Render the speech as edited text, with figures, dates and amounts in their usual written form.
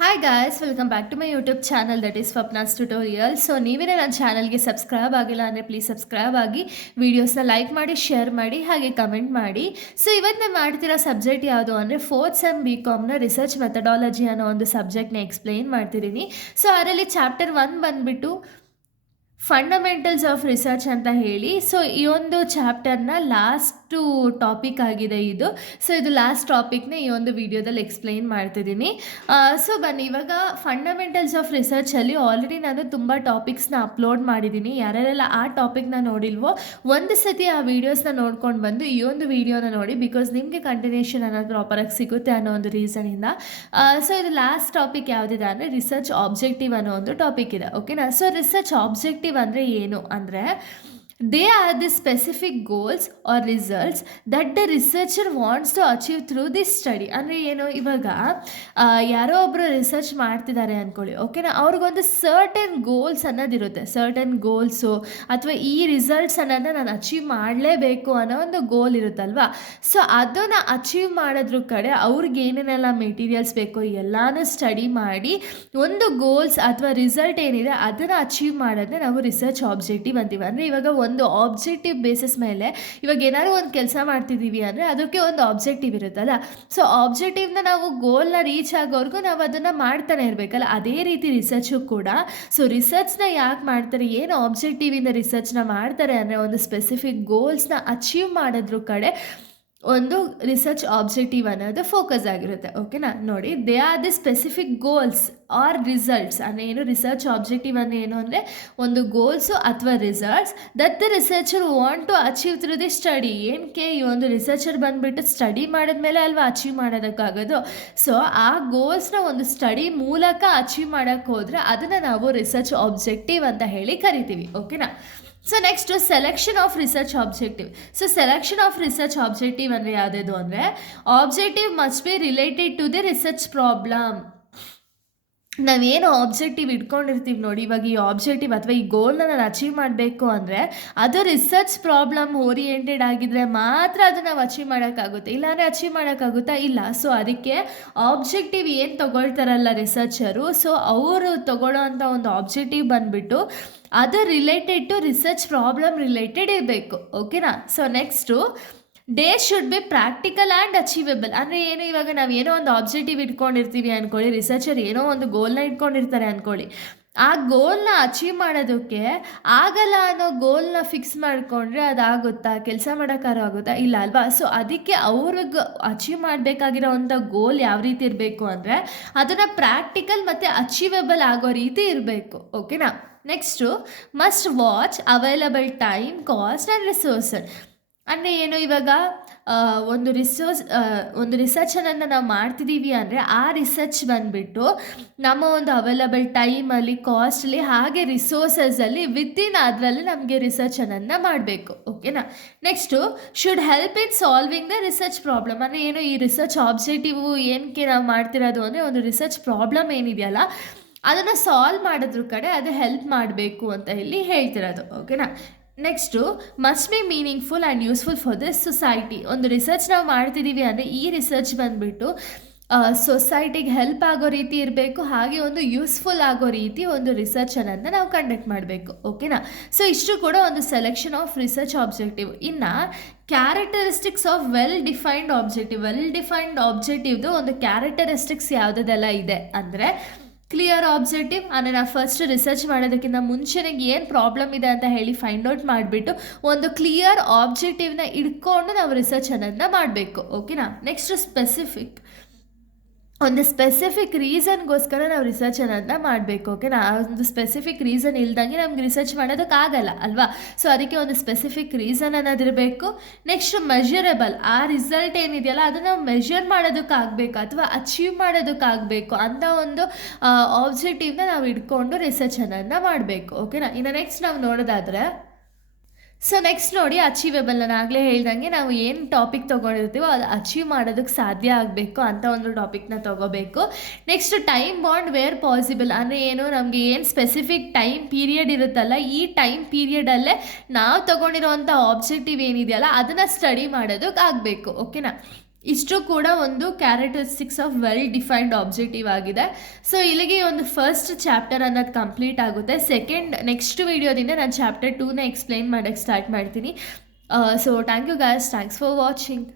Hi guys, welcome back to my YouTube channel that is Swapna's tutorial. So ನೀವೇ ನನ್ನ ಚಾನಲ್ಗೆ subscribe ಆಗಿಲ್ಲ ಅಂದರೆ ಪ್ಲೀಸ್ ಸಬ್ಸ್ಕ್ರೈಬ್ ಆಗಿ, ವೀಡಿಯೋಸ್ನ ಲೈಕ್ ಮಾಡಿ, ಶೇರ್ ಮಾಡಿ, ಹಾಗೆ ಕಮೆಂಟ್ ಮಾಡಿ. ಸೊ ಇವತ್ತು ನಾನು ಮಾಡ್ತಿರೋ ಸಬ್ಜೆಕ್ಟ್ ಯಾವುದು ಅಂದರೆ ಫೋರ್ತ್ ಸೆಮ್ BComನ ರಿಸರ್ಚ್ ಮೆಥಡಾಲಜಿ ಅನ್ನೋ ಒಂದು ಸಬ್ಜೆಕ್ಟ್ನ ಎಕ್ಸ್ಪ್ಲೈನ್ ಮಾಡ್ತಿದ್ದೀನಿ. ಸೊ ಅದರಲ್ಲಿ ಚಾಪ್ಟರ್ 1 ಬಂದುಬಿಟ್ಟು ಫಂಡಮೆಂಟಲ್ಸ್ ಆಫ್ ರಿಸರ್ಚ್ ಅಂತ ಹೇಳಿ. ಸೊ ಈ ಒಂದು ಚಾಪ್ಟರ್ನ ಲಾಸ್ಟು ಟಾಪಿಕ್ ಆಗಿದೆ ಇದು. ಸೊ ಇದು ಲಾಸ್ಟ್ ಟಾಪಿಕ್ನ ಈ ಒಂದು ವಿಡಿಯೋದಲ್ಲಿ ಎಕ್ಸ್ಪ್ಲೈನ್ ಮಾಡ್ತಿದ್ದೀನಿ. ಸೊ ಬನ್ನಿ, ಇವಾಗ ಫಂಡಮೆಂಟಲ್ಸ್ ಆಫ್ ರಿಸರ್ಚಲ್ಲಿ ಆಲ್ರೆಡಿ ನಾನು ತುಂಬ ಟಾಪಿಕ್ಸ್ನ ಅಪ್ಲೋಡ್ ಮಾಡಿದ್ದೀನಿ. ಯಾರ್ಯಾರೆಲ್ಲ ಆ ಟಾಪಿಕ್ನ ನೋಡಿಲ್ವೋ ಒಂದು ಸತಿ ಆ ವೀಡಿಯೋಸ್ನ ನೋಡ್ಕೊಂಡು ಬಂದು ಈ ಒಂದು ವಿಡಿಯೋನ ನೋಡಿ, ಬಿಕಾಸ್ ನಿಮಗೆ ಕಂಟಿನ್ಯೂಷನ್ ಅನ್ನೋದು ಪ್ರಾಪರಾಗಿ ಸಿಗುತ್ತೆ ಅನ್ನೋ ಒಂದು ರೀಸನಿಂದ. ಸೊ ಇದು ಲಾಸ್ಟ್ ಟಾಪಿಕ್ ಯಾವುದಿದೆ ಅಂದರೆ ರಿಸರ್ಚ್ ಆಬ್ಜೆಕ್ಟಿವ್ ಅನ್ನೋ ಒಂದು ಟಾಪಿಕ್ ಇದೆ. ಓಕೆನಾ? ಸೊ ರಿಸರ್ಚ್ ಆಬ್ಜೆಕ್ಟಿವ್ ಅಂದರೆ ಏನು ಅಂದರೆ they are the specific goals or results that the researcher wants to achieve through this study. ಅಂದರೆ ಏನು, ಇವಾಗ ಯಾರೋ ಒಬ್ಬರು ರಿಸರ್ಚ್ ಮಾಡ್ತಿದ್ದಾರೆ ಅಂದ್ಕೊಳ್ಳಿ. ಓಕೆನಾ? ಅವ್ರಿಗೊಂದು ಸರ್ಟನ್ ಗೋಲ್ಸ್ ಅನ್ನೋದಿರುತ್ತೆ. ಸರ್ಟನ್ ಗೋಲ್ಸು ಅಥವಾ ಈ ರಿಸಲ್ಟ್ಸ್ ಅನ್ನೋದನ್ನ ನಾನು ಅಚೀವ್ ಮಾಡಲೇಬೇಕು ಅನ್ನೋ ಒಂದು ಗೋಲ್ ಇರುತ್ತಲ್ವಾ. ಸೊ ಅದನ್ನು ಅಚೀವ್ ಮಾಡೋದ್ರ ಕಡೆ ಅವ್ರಿಗೆ ಏನೇನೆಲ್ಲ ಮೆಟೀರಿಯಲ್ಸ್ ಬೇಕು ಎಲ್ಲನೂ ಸ್ಟಡಿ ಮಾಡಿ ಒಂದು ಗೋಲ್ಸ್ ಅಥವಾ ರಿಸಲ್ಟ್ ಏನಿದೆ ಅದನ್ನು ಅಚೀವ್ ಮಾಡೋದನ್ನ ನಾವು ರಿಸರ್ಚ್ ಆಬ್ಜೆಕ್ಟಿವ್ ಅಂತೀವಿ. ಅಂದರೆ ಇವಾಗ ಒಂದು ಆಬ್ಜೆಕ್ಟಿವ್ ಬೇಸಿಸ್ ಮೇಲೆ ಇವಾಗ ಏನಾದ್ರು ಒಂದು ಕೆಲಸ ಮಾಡ್ತಿದ್ದೀವಿ ಅಂದರೆ ಅದಕ್ಕೆ ಒಂದು ಆಬ್ಜೆಕ್ಟಿವ್ ಇರುತ್ತಲ್ಲ. ಸೊ ಆಬ್ಜೆಕ್ಟಿವ್ನ ನಾವು ಗೋಲ್ನ ರೀಚ್ ಆಗೋವರೆಗೂ ನಾವು ಅದನ್ನು ಮಾಡ್ತಾನೆ ಇರಬೇಕಲ್ಲ. ಅದೇ ರೀತಿ ರಿಸರ್ಚು ಕೂಡ. ಸೊ ರಿಸರ್ಚ್ನ ಯಾಕೆ ಮಾಡ್ತಾರೆ, ಏನು ಆಬ್ಜೆಕ್ಟಿವಿಂದ ರಿಸರ್ಚ್ನ ಮಾಡ್ತಾರೆ ಅಂದರೆ ಒಂದು ಸ್ಪೆಸಿಫಿಕ್ ಗೋಲ್ಸ್ನ ಅಚೀವ್ ಮಾಡೋದ್ರ ಕಡೆ ಒಂದು ರಿಸರ್ಚ್ ಆಬ್ಜೆಕ್ಟಿವ್ ಅನ್ನೋದು ಫೋಕಸ್ ಆಗಿರುತ್ತೆ. ಓಕೆನಾ? ನೋಡಿ, they are the specific goals or results ಅಂದರೆ ಏನು, ರಿಸರ್ಚ್ ಆಬ್ಜೆಕ್ಟಿವ್ ಅಂದರೆ ಏನು ಅಂದರೆ ಒಂದು ಗೋಲ್ಸು ಅಥವಾ results that the researcher want to achieve through the study. ಏನಕ್ಕೆ, ಈ ಒಂದು ರಿಸರ್ಚರ್ ಬಂದುಬಿಟ್ಟು ಸ್ಟಡಿ ಮಾಡಿದ್ಮೇಲೆ ಅಲ್ವಾ ಅಚೀವ್ ಮಾಡೋದಕ್ಕಾಗೋದು. ಸೊ ಆ ಗೋಲ್ಸ್ನ ಒಂದು ಸ್ಟಡಿ ಮೂಲಕ ಅಚೀವ್ ಮಾಡೋಕ್ಕೆ ಹೋದರೆ ಅದನ್ನು ನಾವು ರಿಸರ್ಚ್ ಆಬ್ಜೆಕ್ಟಿವ್ ಅಂತ ಹೇಳಿ ಕರಿತೀವಿ. ಓಕೆನಾ? So next selection of research objective. So selection of research objective ಅಂದರೆ ಯಾವುದಿದು ಅಂದರೆ objective must be related to the research problem. ನಾವೇನು ಆಬ್ಜೆಕ್ಟಿವ್ ಇಟ್ಕೊಂಡಿರ್ತೀವಿ ನೋಡಿ, ಇವಾಗ ಈ ಆಬ್ಜೆಕ್ಟಿವ್ ಅಥವಾ ಈ ಗೋಲ್ನ ನಾನು ಅಚೀವ್ ಮಾಡಬೇಕು ಅಂದರೆ ಅದು ರಿಸರ್ಚ್ ಪ್ರಾಬ್ಲಮ್ ಓರಿಯೆಂಟೆಡ್ ಆಗಿದ್ದರೆ ಮಾತ್ರ ಅದು ನಾವು ಅಚೀವ್ ಮಾಡೋಕ್ಕಾಗುತ್ತೆ, ಇಲ್ಲಾಂದರೆ ಅಚೀವ್ ಮಾಡೋಕ್ಕಾಗುತ್ತಾ? ಇಲ್ಲ. ಸೊ ಅದಕ್ಕೆ ಆಬ್ಜೆಕ್ಟಿವ್ ಏನು ತೊಗೊಳ್ತಾರಲ್ಲ ರಿಸರ್ಚರು, ಸೊ ಅವರು ತೊಗೊಳ್ಳೋ ಅಂಥ ಒಂದು ಆಬ್ಜೆಕ್ಟಿವ್ ಬಂದುಬಿಟ್ಟು ಅದು related to research problem related ಇರಬೇಕು. ಓಕೆನಾ? So next they should be practical and achievable. ಅಂದರೆ ಏನು, ಇವಾಗ ನಾವು ಏನೋ ಒಂದು ಆಬ್ಜೆಕ್ಟಿವ್ ಇಟ್ಕೊಂಡಿರ್ತೀವಿ ಅಂದ್ಕೊಳ್ಳಿ, ರಿಸರ್ಚರ್ ಏನೋ ಒಂದು ಗೋಲ್ನ ಇಟ್ಕೊಂಡಿರ್ತಾರೆ ಅಂದ್ಕೊಳ್ಳಿ. ಆ ಗೋಲ್ನ ಅಚೀವ್ ಮಾಡೋದಕ್ಕೆ ಆಗಲ್ಲ ಅನ್ನೋ ಗೋಲ್ನ ಫಿಕ್ಸ್ ಮಾಡಿಕೊಂಡ್ರೆ ಅದಾಗುತ್ತಾ, ಕೆಲಸ ಮಾಡೋಕ್ಕಾರು ಆಗುತ್ತಾ? ಇಲ್ಲ ಅಲ್ವಾ. ಸೊ ಅದಕ್ಕೆ ಅವ್ರಿಗೆ ಅಚೀವ್ ಮಾಡಬೇಕಾಗಿರೋ ಅಂಥ ಗೋಲ್ ಯಾವ ರೀತಿ ಇರಬೇಕು ಅಂದರೆ ಅದನ್ನು ಪ್ರಾಕ್ಟಿಕಲ್ ಮತ್ತು ಅಚೀವೇಬಲ್ ಆಗೋ ರೀತಿ ಇರಬೇಕು. ಓಕೆನಾ? Next must watch available time, cost and resources. ಅಂದರೆ ಏನು, ಇವಾಗ ಒಂದು ರಿಸರ್ಚನ್ನು ನಾವು ಮಾಡ್ತಿದ್ದೀವಿ ಅಂದರೆ ಆ ರಿಸರ್ಚ್ ಬಂದುಬಿಟ್ಟು ನಮ್ಮ ಒಂದು ಅವೈಲಬಲ್ ಟೈಮಲ್ಲಿ, ಕಾಸ್ಟಲ್ಲಿ, ಹಾಗೆ ರಿಸೋರ್ಸಸಲ್ಲಿ ವಿತಿನ್ ಅದರಲ್ಲಿ ನಮಗೆ ರಿಸರ್ಚನ್ನು ಮಾಡಬೇಕು. ಓಕೆನಾ? Next should help in solving the research problem. ಅಂದರೆ ಏನು, ಈ ರಿಸರ್ಚ್ ಆಬ್ಜೆಕ್ಟಿವ್ ಏನಕ್ಕೆ ನಾವು ಮಾಡ್ತಿರೋದು ಅಂದರೆ ಒಂದು ರಿಸರ್ಚ್ ಪ್ರಾಬ್ಲಮ್ ಏನಿದೆಯಲ್ಲ ಅದನ್ನು ಸಾಲ್ವ್ ಮಾಡೋದ್ರ ಕಡೆ ಅದು ಹೆಲ್ಪ್ ಮಾಡಬೇಕು ಅಂತ ಇಲ್ಲಿ ಹೇಳ್ತಿರೋದು. ಓಕೆನಾ? Next must be meaningful and useful for the society. ಒಂದು ರಿಸರ್ಚ್ ನಾವು ಮಾಡ್ತಿದ್ದೀವಿ ಅಂದರೆ ಈ ರಿಸರ್ಚ್ ಬಂದುಬಿಟ್ಟು ಸೊಸೈಟಿಗೆ ಹೆಲ್ಪ್ ಆಗೋ ರೀತಿ ಇರಬೇಕು, ಹಾಗೆ ಒಂದು ಯೂಸ್ಫುಲ್ ಆಗೋ ರೀತಿ ಒಂದು ರಿಸರ್ಚನ್ನು ನಾವು ಕಂಡಕ್ಟ್ ಮಾಡಬೇಕು. ಓಕೆನಾ? ಸೊ ಇಷ್ಟು ಕೂಡ ಒಂದು ಸೆಲೆಕ್ಷನ್ ಆಫ್ ರಿಸರ್ಚ್ ಆಬ್ಜೆಕ್ಟಿವ್. ಇನ್ನು ಕ್ಯಾರೆಕ್ಟರಿಸ್ಟಿಕ್ಸ್ ಆಫ್ ವೆಲ್ ಡಿಫೈನ್ಡ್ ಆಬ್ಜೆಕ್ಟಿವ್ದು ಒಂದು ಕ್ಯಾರೆಕ್ಟರಿಸ್ಟಿಕ್ಸ್ ಯಾವುದೆಲ್ಲ ಇದೆ ಅಂದರೆ ಕ್ಲಿಯರ್ ಆಬ್ಜೆಕ್ಟಿವ್. ಅಂದರೆ ನಾವು ಫಸ್ಟ್ ರಿಸರ್ಚ್ ಮಾಡೋದಕ್ಕಿಂತ ಮುಂಚೆನೇ ಏನು ಪ್ರಾಬ್ಲಮ್ ಇದೆ ಅಂತ ಹೇಳಿ ಫೈಂಡ್ ಔಟ್ ಮಾಡಿಬಿಟ್ಟು ಒಂದು ಕ್ಲಿಯರ್ ಆಬ್ಜೆಕ್ಟಿವ್ನ ಇಟ್ಕೊಂಡು ನಾವು ರಿಸರ್ಚ್ ಅನ್ನೋದನ್ನ ಮಾಡಬೇಕು. ಓಕೆನಾ? ನೆಕ್ಸ್ಟ್ ಒಂದು ಸ್ಪೆಸಿಫಿಕ್ ರೀಸನ್ಗೋಸ್ಕರ ನಾವು ರಿಸರ್ಚ್ ಅನ್ನೋದನ್ನ ಮಾಡಬೇಕು. ಓಕೆನಾ? ಒಂದು ಸ್ಪೆಸಿಫಿಕ್ ರೀಸನ್ ಇಲ್ದಂಗೆ ನಮ್ಗೆ ರಿಸರ್ಚ್ ಮಾಡೋದಕ್ಕಾಗಲ್ಲ ಅಲ್ವಾ. ಸೊ ಅದಕ್ಕೆ ಒಂದು ಸ್ಪೆಸಿಫಿಕ್ ರೀಸನ್ ಅನ್ನೋದಿರಬೇಕು. ನೆಕ್ಸ್ಟ್ ಮೆಷರಬಲ್, ಆ ರಿಸಲ್ಟ್ ಏನಿದೆಯಲ್ಲ ಅದನ್ನು ಮೆಷರ್ ಮಾಡೋದಕ್ಕಾಗಬೇಕು ಅಥವಾ ಅಚೀವ್ ಮಾಡೋದಕ್ಕಾಗಬೇಕು ಅಂತ ಒಂದು ಆಬ್ಜೆಕ್ಟಿವ್ನ ನಾವು ಇಟ್ಕೊಂಡು ರಿಸರ್ಚ್ ಅನ್ನೋದನ್ನ ಮಾಡಬೇಕು. ಓಕೆನಾ? ಇನ್ನು ನೆಕ್ಸ್ಟ್ ನಾವು ನೋಡೋದಾದರೆ ಸೊ ನೆಕ್ಸ್ಟ್ ನೋಡಿ, ಅಚೀವೇಬಲ್. ನಾನು ಆಗಲೇ ಹೇಳ್ದಂಗೆ ನಾವು ಏನು ಟಾಪಿಕ್ ತೊಗೊಂಡಿರ್ತೀವೋ ಅದು ಅಚೀವ್ ಮಾಡೋದಕ್ಕೆ ಸಾಧ್ಯ ಆಗಬೇಕು ಅಂತ ಒಂದು ಟಾಪಿಕ್ನ ತೊಗೋಬೇಕು. Next time bound where possible. ಅಂದರೆ ಏನು, ನಮಗೆ ಏನು ಸ್ಪೆಸಿಫಿಕ್ ಟೈಮ್ ಪೀರಿಯಡ್ ಇರುತ್ತಲ್ಲ ಈ ಟೈಮ್ ಪೀರಿಯಡಲ್ಲೇ ನಾವು ತೊಗೊಂಡಿರೋವಂಥ ಆಬ್ಜೆಕ್ಟಿವ್ ಏನಿದೆಯಲ್ಲ ಅದನ್ನು ಸ್ಟಡಿ ಮಾಡೋದಕ್ಕೆ ಆಗಬೇಕು. ಓಕೆನಾ? ಇಷ್ಟು ಕೂಡ ಒಂದು characteristics of well defined objective ಆಗಿದೆ. ಸೊ ಇಲ್ಲಿಗೆ ಒಂದು ಫಸ್ಟ್ ಚಾಪ್ಟರ್ ಅನ್ನೋದು ಕಂಪ್ಲೀಟ್ ಆಗುತ್ತೆ. ನೆಕ್ಸ್ಟ್ ವಿಡಿಯೋದಿಂದ ನಾನು ಚಾಪ್ಟರ್ 2ನ ಎಕ್ಸ್ಪ್ಲೈನ್ ಮಾಡೋಕ್ಕೆ ಸ್ಟಾರ್ಟ್ ಮಾಡ್ತೀನಿ. So thank you guys, thanks for watching.